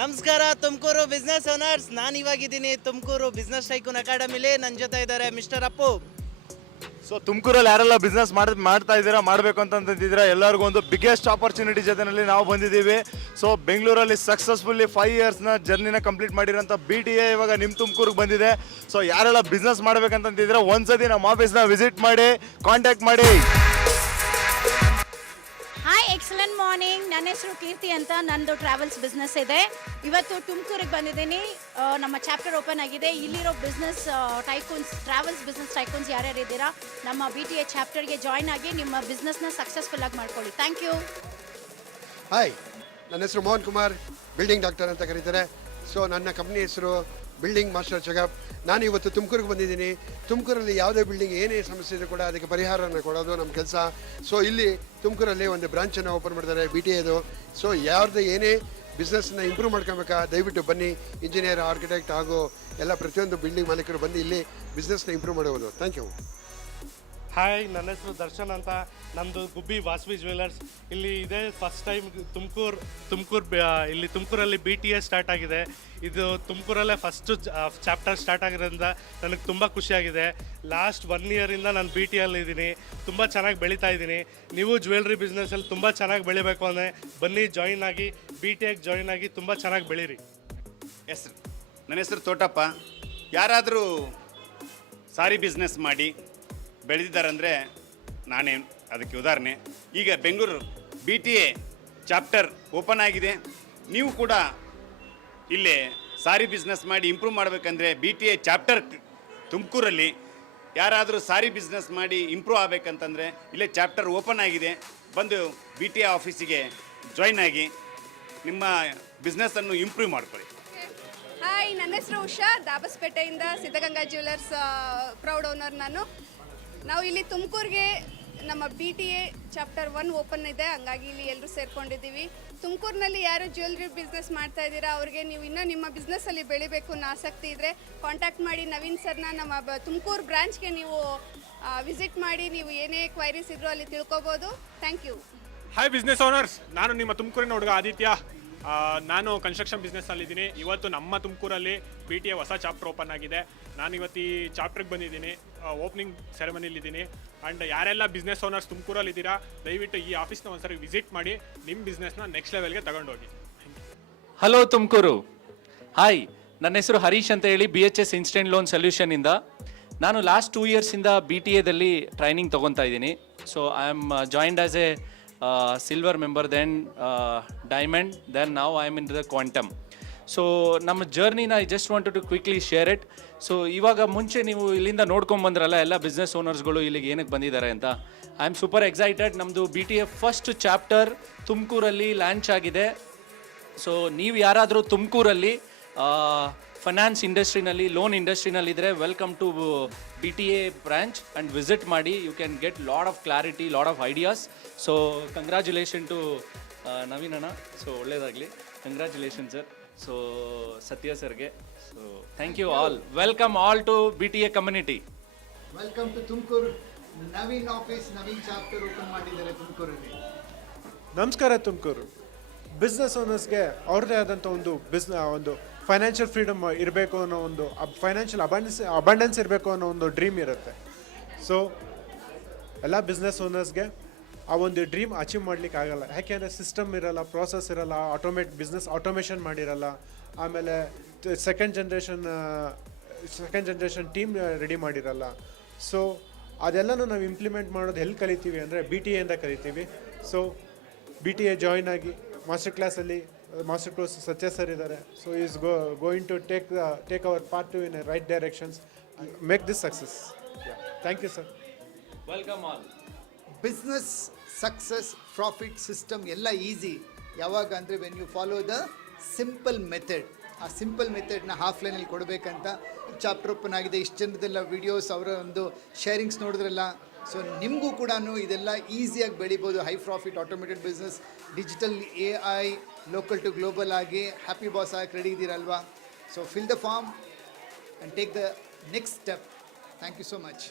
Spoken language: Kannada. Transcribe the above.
ನಮಸ್ಕಾರ, ತುಮಕೂರು ಬಿಸ್ನೆಸ್ ಓನರ್ಸ್ ನಾನು ಇವಾಗಿದ್ದೀನಿ ತುಮಕೂರು ಬಿಸ್ನೆಸ್ ಟೈಕೂನ್ ಅಕಾಡೆಮಿಲಿ ನನ್ನ ಜೊತೆ ಇದ್ದಾರೆ ಮಿಸ್ಟರ್ ಅಪ್ಪು. ಸೊ ತುಮಕೂರಲ್ಲಿ ಯಾರೆಲ್ಲ ಬಿಸ್ನೆಸ್ ಮಾಡ್, ಮಾಡ್ತಾ ಇದ್ದೀರಾ, ಮಾಡಬೇಕು ಅಂತಂದಿದ್ದೀರಾ ಎಲ್ಲರಿಗೂ ಒಂದು ಬಿಗ್ಗೆಸ್ಟ್ ಆಪರ್ಚುನಿಟಿ ಜೊತೆನಲ್ಲಿ ನಾವು ಬಂದಿದ್ದೀವಿ. ಸೊ ಬೆಂಗಳೂರಲ್ಲಿ ಸಕ್ಸಸ್ಫುಲ್ಲಿ ಫೈವ್ ಇಯರ್ಸ್ನ ಜರ್ನಿನ ಕಂಪ್ಲೀಟ್ ಮಾಡಿರೋಂಥ ಬಿ ಟಿ ಎ ಇವಾಗ ನಿಮ್ಮ ತುಮಕೂರಿಗೆ ಬಂದಿದೆ. ಸೊ ಯಾರೆಲ್ಲ ಬಿಸ್ನೆಸ್ ಮಾಡ್ಬೇಕಂತಂದಿದ್ರೆ ಒಂದ್ಸತಿ ನಮ್ಮ ಆಫೀಸ್ನ ವಿಸಿಟ್ ಮಾಡಿ ಕಾಂಟ್ಯಾಕ್ಟ್ ಮಾಡಿ. ನನ್ನ ಹೆಸರು ಕೀರ್ತಿ ಅಂತ ನಂದು ಟ್ರಾವೆಲ್ಸ್ ಬಿಸ್ನೆಸ್ ಇದೆ. ಇವತ್ತು ತುಮಕೂರಿಗೆ ಬಂದಿದ್ದೀನಿ. ನಮ್ಮ ಚಾಪ್ಟರ್ ಓಪನ್ ಆಗಿದೆ. ಇಲ್ಲಿರೋ business tycoons travels business tycoons ಯಾರ್ಯಾರು ಇದ್ದೀರಾ, ನಮ್ಮ ಬಿ ಟಿ ಎ ಚಾಪ್ಟರ್ಗೆ ಜಾಯ್ನ್ ಆಗಿ ನಿಮ್ಮ ಬಿಸ್ನೆಸ್ನ ಸಕ್ಸಸ್ಫುಲ್ ಆಗಿ ಮಾಡ್ಕೊಳ್ಳಿ. ಥ್ಯಾಂಕ್ ಯು ಹಾಯ್ ನನ್ನ ಹೆಸರು ಮೋಹನ್ ಕುಮಾರ್ ಬಿಲ್ಡಿಂಗ್ ಡಾಕ್ಟರ್ ಅಂತ ಕರೀತಾರೆ. ಸೊ ನನ್ನ ಕಂಪ್ನಿ ಹೆಸರು ಬಿಲ್ಡಿಂಗ್ ಮಾಸ್ಟರ್ ಚೆಕಪ್ ನಾನು ಇವತ್ತು ತುಮಕೂರಿಗೆ ಬಂದಿದ್ದೀನಿ. ತುಮಕೂರಲ್ಲಿ ಯಾವುದೇ ಬಿಲ್ಡಿಂಗ್ ಏನೇ ಸಮಸ್ಯೆ ಇದೆ ಕೂಡ ಅದಕ್ಕೆ ಪರಿಹಾರವನ್ನು ಕೊಡೋದು ನಮ್ಮ ಕೆಲಸ. ಸೊ ಇಲ್ಲಿ ತುಮಕೂರಲ್ಲಿ ಒಂದು ಬ್ರಾಂಚನ್ನು ಓಪನ್ ಮಾಡ್ತಾರೆ ಬಿ ಟಿ ಎದು ಸೊ ಯಾರ್ದು ಏನೇ ಬಿಸ್ನೆಸ್ನ ಇಂಪ್ರೂವ್ ಮಾಡ್ಕೊಬೇಕಾ, ದಯವಿಟ್ಟು ಬನ್ನಿ. ಇಂಜಿನಿಯರ್ ಆರ್ಕಿಟೆಕ್ಟ್ ಹಾಗೂ ಎಲ್ಲ ಪ್ರತಿಯೊಂದು ಬಿಲ್ಡಿಂಗ್ ಮಾಲೀಕರು ಬಂದು ಇಲ್ಲಿ ಬಿಸ್ನೆಸ್ನ ಇಂಪ್ರೂವ್ ಮಾಡಬಹುದು ಥ್ಯಾಂಕ್ ಯು ಹಾಯ್ ನನ್ನ ಹೆಸರು ದರ್ಶನ್ ಅಂತ. ನಮ್ಮದು ಗುಬ್ಬಿ ವಾಸವಿ ಜ್ಯುವೆಲರ್ಸ್ ಇಲ್ಲಿ ಇದೇ ಫಸ್ಟ್ ಟೈಮ್ ತುಮಕೂರು ತುಮಕೂರು ಇಲ್ಲಿ ತುಮಕೂರಲ್ಲಿ ಬಿ ಟಿ ಎ ಸ್ಟಾರ್ಟ್ ಆಗಿದೆ. ಇದು ತುಮಕೂರಲ್ಲೇ ಫಸ್ಟು ಚಾಪ್ಟರ್ ಸ್ಟಾರ್ಟ್ ಆಗಿರೋದ್ರಿಂದ ನನಗೆ ತುಂಬ ಖುಷಿಯಾಗಿದೆ. ಲಾಸ್ಟ್ ಒನ್ ಇಯರಿಂದ ನಾನು ಬಿ ಟಿ ಅಲ್ಲಿ ಇದ್ದೀನಿ. ತುಂಬ ಚೆನ್ನಾಗಿ ಬೆಳೀತಾ ಇದ್ದೀನಿ. ನೀವು ಜ್ಯುವೆಲ್ರಿ ಬಿಸ್ನೆಸ್ಸಲ್ಲಿ ತುಂಬ ಚೆನ್ನಾಗಿ ಬೆಳಿಬೇಕು ಅಂದರೆ ಬನ್ನಿ ಜಾಯಿನ್ ಆಗಿ ಬಿ ಟಿ ಎಗೆ ಜಾಯಿನ್ ಆಗಿ ತುಂಬ ಚೆನ್ನಾಗಿ ಬೆಳೀರಿ. ಹೆಸರು ನನ್ನ ಹೆಸರು ತೋಟಪ್ಪ. ಯಾರಾದರೂ ಸಾರಿ ಬಿಸ್ನೆಸ್ ಮಾಡಿ ಬೆಳೆದಿದ್ದಾರಂದರೆ ನಾನೇ ಅದಕ್ಕೆ ಉದಾಹರಣೆ. ಈಗ Bengaluru B T A chapter open ಆಗಿದೆ. ನೀವು ಕೂಡ ಇಲ್ಲೇ ಸಾರಿ ಬಿಸ್ನೆಸ್ ಮಾಡಿ ಇಂಪ್ರೂವ್ ಮಾಡಬೇಕಂದ್ರೆ ಬಿ ಟಿ ಎ ಚಾಪ್ಟರ್ ತುಮಕೂರಲ್ಲಿ ಯಾರಾದರೂ ಸಾರಿ ಬಿಸ್ನೆಸ್ ಮಾಡಿ ಇಂಪ್ರೂವ್ ಆಗಬೇಕಂತಂದರೆ ಇಲ್ಲೇ ಚಾಪ್ಟರ್ ಓಪನ್ ಆಗಿದೆ. ಬಂದು ಬಿ ಟಿ ಎ ಆಫೀಸಿಗೆ ಜಾಯ್ನ್ ಆಗಿ ನಿಮ್ಮ ಬಿಸ್ನೆಸ್ಸನ್ನು ಇಂಪ್ರೂವ್ ಮಾಡ್ಕೊಳ್ಳಿ. ಹಾಯ್ ನನ್ನ ಹೆಸರು ಉಷಾ. ದಾಬಸ್ಪೇಟೆಯಿಂದ ಸಿದ್ಧಗಂಗಾ ಜ್ಯುವೆಲರ್ಸ್ ಪ್ರೌಡ್ ಓನರ್ ನಾನು. ನಾವು ಇಲ್ಲಿ ತುಮಕೂರಿಗೆ ನಮ್ಮ B T A chapter one open ಇದೆ. ಹಂಗಾಗಿ ಇಲ್ಲಿ ಎಲ್ಲರೂ ಸೇರ್ಕೊಂಡಿದ್ದೀವಿ. ತುಮಕೂರಿನಲ್ಲಿ ಯಾರು ಜ್ಯುವೆಲ್ರಿ ಬಿಸ್ನೆಸ್ ಮಾಡ್ತಾ ಇದ್ದೀರಾ? ಅವ್ರಿಗೆ ನೀವು ಇನ್ನೂ ನಿಮ್ಮ ಬಿಸ್ನೆಸ್ಸಲ್ಲಿ ಬೆಳಿಬೇಕು ಅನ್ನೋ ಆಸಕ್ತಿ ಇದ್ದರೆ ಕಾಂಟ್ಯಾಕ್ಟ್ ಮಾಡಿ ನವೀನ್ ಸರ್ನ ನಮ್ಮ ಬ, ತುಮಕೂರು ಬ್ರಾಂಚ್ಗೆ ನೀವು ವಿಸಿಟ್ ಮಾಡಿ ನೀವು ಏನೇ ಕ್ವೈರೀಸ್ ಇದ್ರೂ ಅಲ್ಲಿ ತಿಳ್ಕೊಬೋದು. Thank you hi business owners ನಾನು ನಿಮ್ಮ ತುಮಕೂರಿನ ಹುಡುಗ ಆದಿತ್ಯ. ನಾನು ಕನ್ಸ್ಟ್ರಕ್ಷನ್ ಬಿಸ್ನೆಸ್ನಲ್ಲಿದ್ದೀನಿ ಇವತ್ತು ನಮ್ಮ ತುಮಕೂರಲ್ಲಿ ಪಿ ಟಿ ಎ ಹೊಸ ಚಾಪ್ಟರ್ ಓಪನ್ ಆಗಿದೆ. ನಾನು ಇವತ್ತು ಈ ಚಾಪ್ಟ್ರಿಗೆ ಬಂದಿದ್ದೀನಿ. ಓಪನಿಂಗ್ ಸೆರೆಮನಿಲಿದ್ದೀನಿ ಆ್ಯಂಡ್ ಯಾರೆಲ್ಲ ಬಿಸ್ನೆಸ್ ಓನರ್ಸ್ ತುಮಕೂರಲ್ಲಿ ಇದ್ದೀರಾ ದಯವಿಟ್ಟು ಈ ಆಫೀಸ್ನ ಒಂದ್ಸರಿ ವಿಸಿಟ್ ಮಾಡಿ ನಿಮ್ಮ ಬಿಸ್ನೆಸ್ನ ನೆಕ್ಸ್ಟ್ ಲೆವೆಲ್ಗೆ ತಗೊಂಡೋಗಿ. ಹಲೋ ತುಮಕೂರು. ಹಾಯ್ ನನ್ನ ಹೆಸರು ಹರೀಶ್ ಅಂತ ಹೇಳಿ B H S instant loan ಸೊಲ್ಯೂಷನಿಂದ ನಾನು ಲಾಸ್ಟ್ ಟೂ ಇಯರ್ಸಿಂದ ಬಿ ಟಿ ಎದಲ್ಲಿ ಟ್ರೈನಿಂಗ್ ತೊಗೊತಾ ಇದ್ದೀನಿ so I am joined as a silver member then diamond then ನಾವು I am in the quantum so ನಮ್ಮ ಜರ್ನಿನ I just wanted to quickly share it so ಇವಾಗ ಮುಂಚೆ ನೀವು ಇಲ್ಲಿಂದ ನೋಡ್ಕೊಂಡು ಬಂದ್ರಲ್ಲ, ಎಲ್ಲ ಬಿಸ್ನೆಸ್ ಓನರ್ಸ್ಗಳು ಇಲ್ಲಿಗೆ ಏನಕ್ಕೆ ಬಂದಿದ್ದಾರೆ ಅಂತ. ಐ ಆಮ್ ಸೂಪರ್ ಎಕ್ಸೈಟೆಡ್ ನಮ್ಮದು B T F first chapter ತುಮಕೂರಲ್ಲಿ ಲಾಂಚ್ ಆಗಿದೆ. ಸೊ ನೀವು ಯಾರಾದರೂ ತುಮಕೂರಲ್ಲಿ ಫೈನಾನ್ಸ್ ಇಂಡಸ್ಟ್ರಿನಲ್ಲಿ ಲೋನ್ ಇಂಡಸ್ಟ್ರಿನಲ್ಲಿ ಇದ್ರೆ welcome to B T A branch and visit ಮಾಡಿ. You can get lot of clarity lot of ideas so congratulation to Naveen ಅಣ್ಣ. ಸೊ ಒಳ್ಳೇದಾಗಲಿ. ಕಂಗ್ರ್ಯಾಚುಲೇಷನ್ ಸರ್ ಸೊ ಸತ್ಯ ಸರ್ಗೆ. So thank you all welcome all to B T A community welcome to Tumakuru Naveen office Naveen chapter open ಮಾಡಿದ್ದಾರೆ ತುಮಕೂರಲ್ಲಿ. ನಮಸ್ಕಾರ ತುಮಕೂರು. ಬಿಸ್ನೆಸ್ ಓನರ್ಸ್ಗೆ ಅವ್ರದ್ದೇ ಆದಂಥ ಒಂದು ಬಿಸ್ನ ಒಂದು ಫೈನಾನ್ಷಿಯಲ್ ಫ್ರೀಡಮ್ ಇರಬೇಕು ಅನ್ನೋ ಒಂದು ಫೈನಾನ್ಷಿಯಲ್ ಅಬಂಡೆನ್ಸ್ ಅಬಂಡೆನ್ಸ್ ಇರಬೇಕು ಅನ್ನೋ ಒಂದು ಡ್ರೀಮ್ ಇರುತ್ತೆ. ಸೊ ಎಲ್ಲ ಬಿಸ್ನೆಸ್ ಓನರ್ಸ್ಗೆ ಆ ಒಂದು ಡ್ರೀಮ್ ಅಚೀವ್ ಮಾಡ್ಲಿಕ್ಕೆ ಆಗಲ್ಲ. ಯಾಕೆಂದರೆ ಸಿಸ್ಟಮ್ ಇರಲ್ಲ ಪ್ರೋಸೆಸ್ ಇರಲ್ಲ ಆಟೋಮೇಟ್ ಬಿಸ್ನೆಸ್ ಆಟೋಮೇಷನ್ ಮಾಡಿರಲ್ಲ. ಆಮೇಲೆ second generation second generation team ready ಮಾಡಿರಲ್ಲ. ಸೊ ಅದೆಲ್ಲನೂ ನಾವು ಇಂಪ್ಲಿಮೆಂಟ್ ಮಾಡೋದು ಎಲ್ಲಿ ಕಲಿತೀವಿ ಅಂದರೆ ಬಿ ಟಿ ಎಯಿಂದ ಕಲಿತೀವಿ. So B T A join ಆಗಿ ಮಾಸ್ಟರ್ ಕ್ಲಾಸಲ್ಲಿ ಮಾಸ್ಟರ್ ಕ್ಲಾಸ್ ಸತ್ಯ ಸರ್ ಇದ್ದಾರೆ so is go going to take the take our part to in right directions make this success thank you sir welcome all business success profit system ಎಲ್ಲ ಈಸಿ ಯಾವಾಗ ಅಂದರೆ when you follow the simple method ಆ ಸಿಂಪಲ್ ಮೆಥಡ್ನ ಹಾಫ್ ಲೈನಲ್ಲಿ ಕೊಡಬೇಕಂತ ಚಾಪ್ಟರ್ ಓಪನ್ ಆಗಿದೆ. ಇಷ್ಟು ಜನದೆಲ್ಲ ವಿಡಿಯೋಸ್ ಅವರ ಒಂದು ಶೇರಿಂಗ್ಸ್ ನೋಡಿದ್ರಲ್ಲ. ಸೊ ನಿಮಗೂ ಕೂಡ ಇದೆಲ್ಲ ಈಸಿಯಾಗಿ ಬೆಳಿಬೋದು. High profit automated business digital A I local to global ಆಗಿ. ಹ್ಯಾಪಿ ಬಾಸ್ ಆಗಿ ready ಇದ್ದೀರಲ್ವಾ? So fill the form and take the next step thank you so much